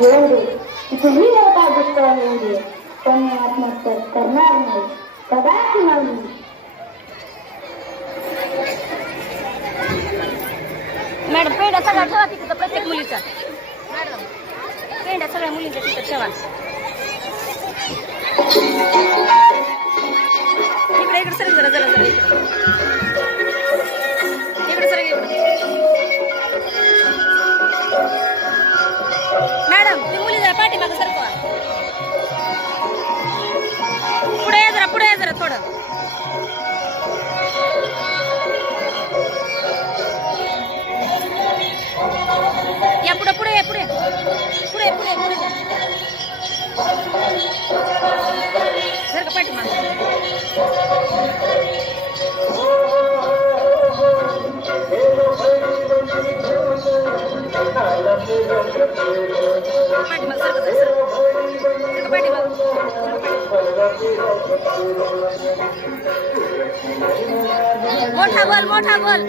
येऊ दे, तुम्ही मोठा दुष्काळ येऊ दे, पण मी आत्महत्या करणार नाही, कदाचित नाही. मॅडम पेंड्या सगळ्या ठेवा तिथं प्रत्येक मुलीचा. मॅडम पेंड्या सगळ्या मुलींच्या तिथं ठेवा. इकडे इकडे सर जरा जरा जरा इकडे सर इकडे. मॅडम ती मुली जरा पाठीमागं सरकवा. पुढे या जरा थोडं. या पुढे पुढे या पुढे पुढे पुढे पुढे जर का पाठीमागं. मोठा बोल मोठा बोल.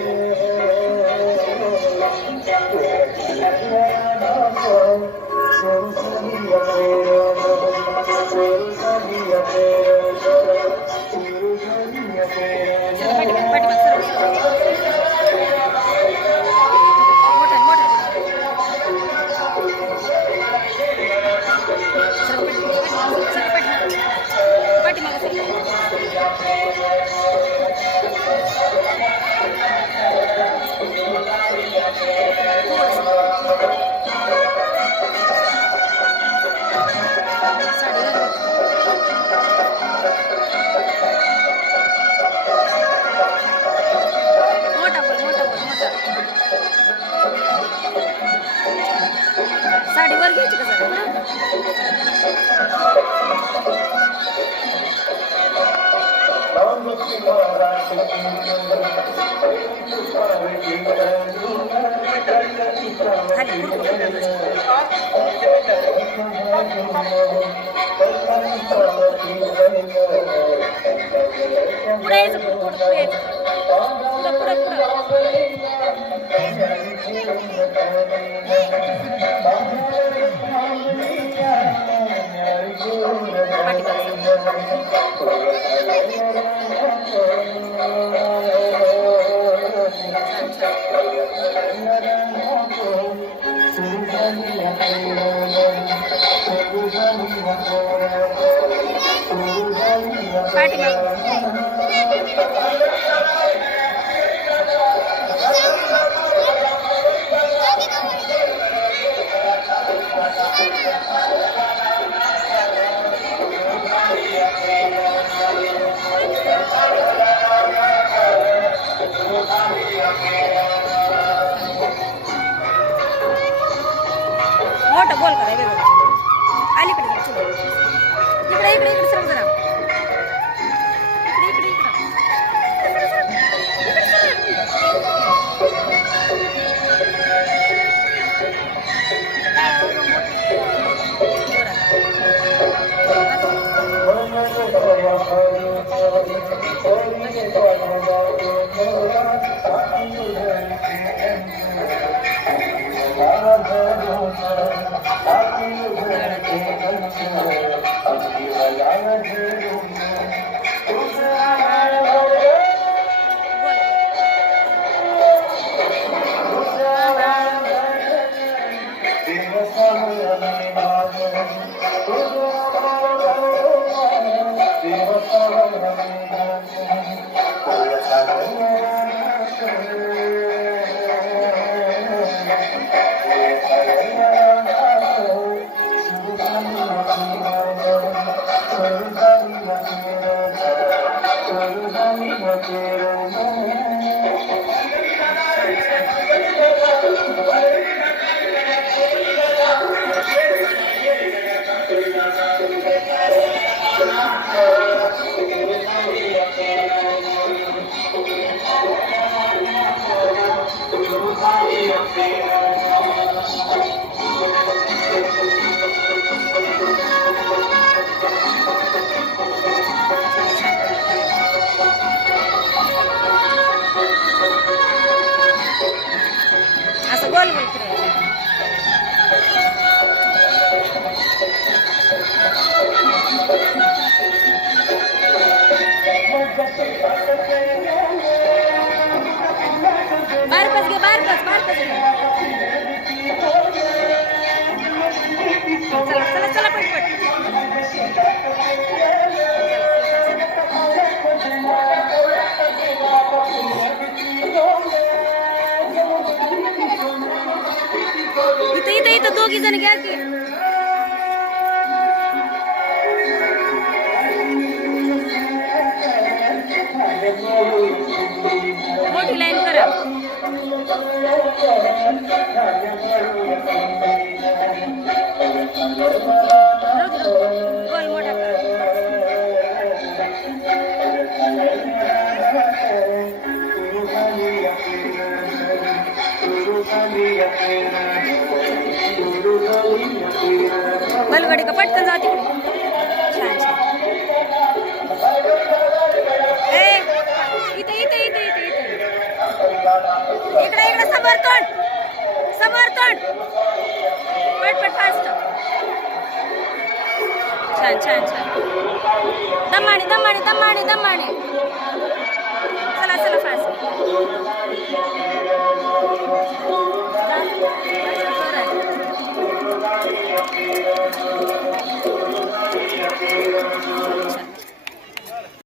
साडी वर घ्यायची का जरा. पुढे यायचं पुढे यायचं पुढे पुढे. मोठं बोल करा वेगळं. अलीकडे जरा इकडे इकडे इकडे सरक जरा. इकडे इकडे बारकच घे बारकच घे. चला चला चला पटपट. इथं इथं इथं दोघी जण घ्या की. मोठी लाईन करा. गोल मोठा करा. बलगडी का पटकन जा तिकडे. छान छान. ए इथे इथे इथे इथे इथे इकडे इकडे समोर तोंड पटपट फास्ट. छान छान छान. दमाणी दमाणी दमाणी दमाणी. चला चला फास्ट.